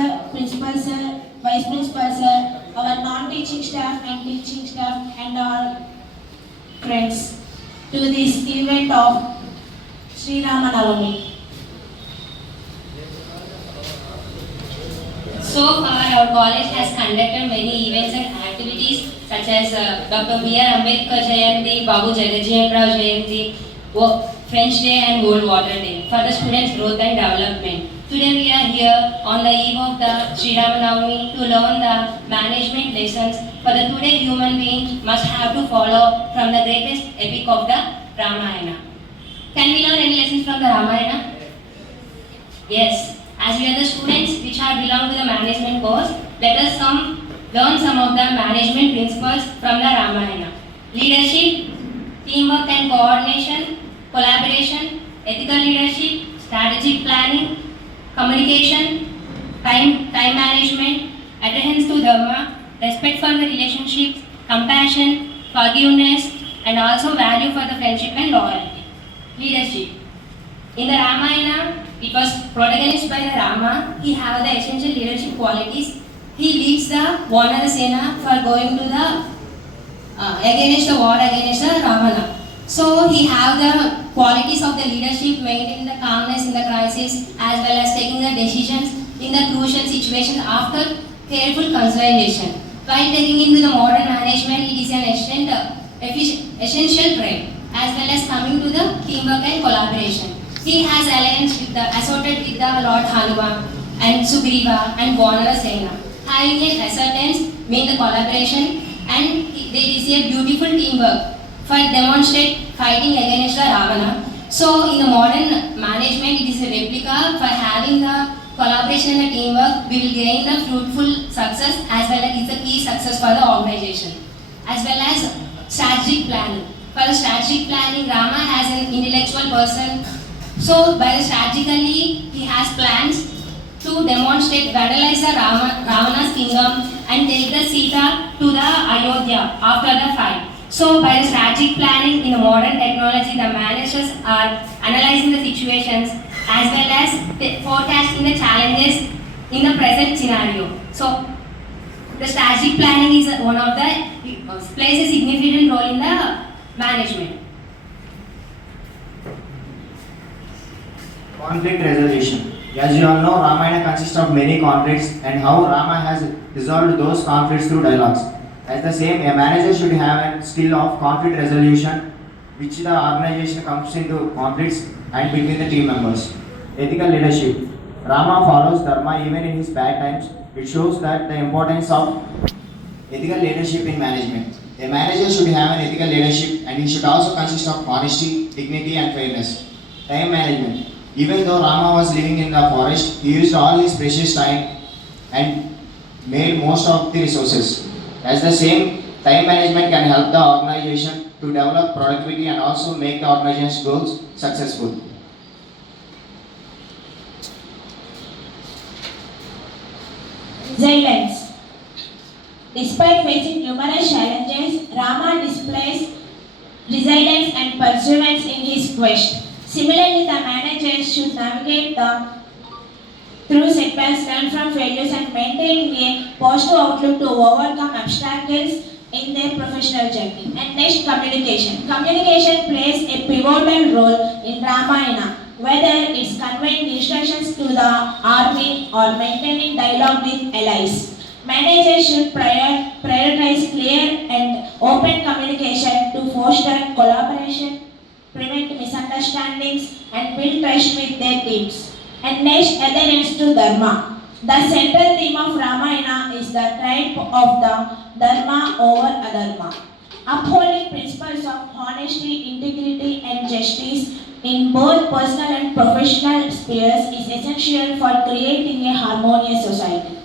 sir, principal sir, vice principal sir, our non-teaching staff and teaching staff and all friends to this event of Sri Ramanavami. So far, our college has conducted many events and activities such as Dr. B.R. Ambedkar Jayanti, Babu Jagajeevan Rao Jayanti, French Day and World Water Day for the students' growth and development. Today we are here on the eve of the Sri Ramanavami to learn the management lessons for the today human beings must have to follow from the greatest epic of the Ramayana. Can we learn any lessons from the Ramayana? Yes. As we are the students which have belonged to the management course, let us learn some of the management principles from the Ramayana. Leadership, teamwork and coordination, collaboration, ethical leadership, strategic planning, communication, time management, adherence to dharma, respect for the relationships, compassion, forgiveness, and also value for the friendship and loyalty. Leadership. In the Ramayana, it was protagonized by the Rama. He have the essential leadership qualities. He leads the Vanara Sena for going to the against the war against the Ravana. So he have the qualities of the leadership, maintaining the calmness in the crisis, as well as taking the decisions in the crucial situations after careful consideration. While taking into the modern management, it is an essential trait, as well as coming to the teamwork and collaboration. He has alliance with assorted with the Lord Hanuman and Sugriva and Vanara Sena. Having an ascertainance mean the collaboration and there is a beautiful teamwork for demonstrate fighting against the Ravana. So in the modern management, it is a replica for having the collaboration and the teamwork. We will gain the fruitful success as well as it's a key success for the organization. As well as strategic planning. For the strategic planning, Rama has an intellectual person. So, by the strategically, he has plans to demonstrate, vandalize the Ravana's kingdom and take the Sita to the Ayodhya after the fight. So, by the strategic planning in the modern technology, the managers are analyzing the situations as well as forecasting the challenges in the present scenario. So, the strategic planning is one of the plays a significant role in the management. Conflict resolution. As you all know, Ramayana consists of many conflicts and how Rama has resolved those conflicts through dialogues. As the same, a manager should have a skill of conflict resolution, which the organization comes into conflicts and between the team members. Ethical leadership. Rama follows dharma even in his bad times. It shows that the importance of ethical leadership in management. A manager should have an ethical leadership and he should also consist of honesty, dignity and fairness. Time management. Even though Rama was living in the forest, he used all his precious time and made most of the resources. As the same, time management can help the organization to develop productivity and also make the organization's goals successful. Resilience. Despite facing numerous challenges, Rama displays resilience and perseverance in his quest. Similarly, the managers should navigate through setbacks, learn from failures and maintain a positive outlook to overcome obstacles in their professional journey. And next, communication. Communication plays a pivotal role in Ramayana, whether it's conveying instructions to the army or maintaining dialogue with allies. Managers should prioritize clear and open communication to foster collaboration, prevent misunderstandings and build trust with their teams. And next, adherence to Dharma. The central theme of Ramayana is the triumph of the Dharma over Adharma. Upholding principles of honesty, integrity and justice in both personal and professional spheres is essential for creating a harmonious society.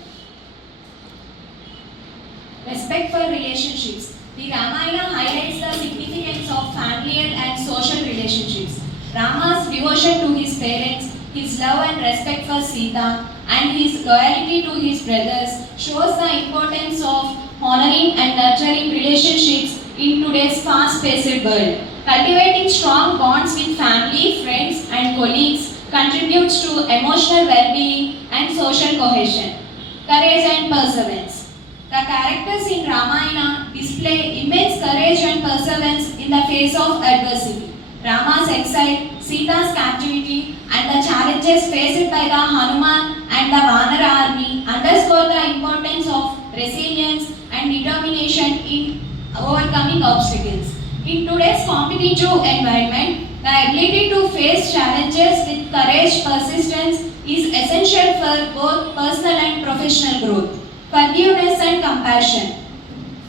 Respect for relationships. The Ramayana highlights the significance of familial and social relationships. Rama's devotion to his parents, his love and respect for Sita, and his loyalty to his brothers shows the importance of honoring and nurturing relationships in today's fast-paced world. Cultivating strong bonds with family, friends, and colleagues contributes to emotional well-being and social cohesion. courage and perseverance. The characters in Ramayana display immense courage and perseverance in the face of adversity. Rama's exile, Sita's captivity, and the challenges faced by the Hanuman and the Vanara army underscore the importance of resilience and determination in overcoming obstacles. In today's competitive environment, the ability to face challenges with courage, persistence is essential for both personal and professional growth. Forgiveness and compassion.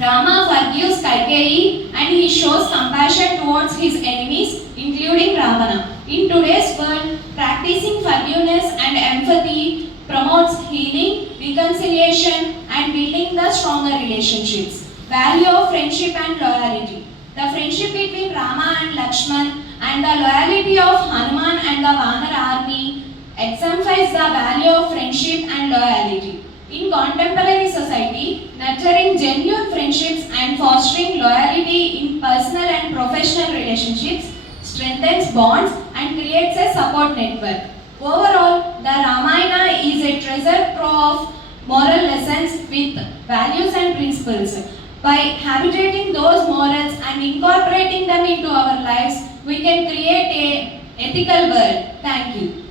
Rama forgives Kaikeyi and he shows compassion towards his enemies, including Ravana. In today's world, practicing forgiveness and empathy promotes healing, reconciliation, and building the stronger relationships. Value of friendship and loyalty. The friendship between Rama and Lakshman and the loyalty of Hanuman and the Vanara army exemplifies the value of friendship and loyalty. In contemporary society, nurturing genuine friendships and fostering loyalty in personal and professional relationships strengthens bonds and creates a support network. Overall, the Ramayana is a treasure trove of moral lessons with values and principles. By habitating those morals and incorporating them into our lives, we can create a ethical world. Thank you.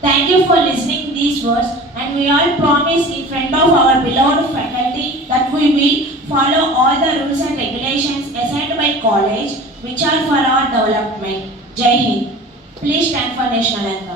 Thank you for listening these words, and we all promise in front of our beloved faculty that we will follow all the rules and regulations assigned by college which are for our development. Jai Hind. Please stand for national anthem.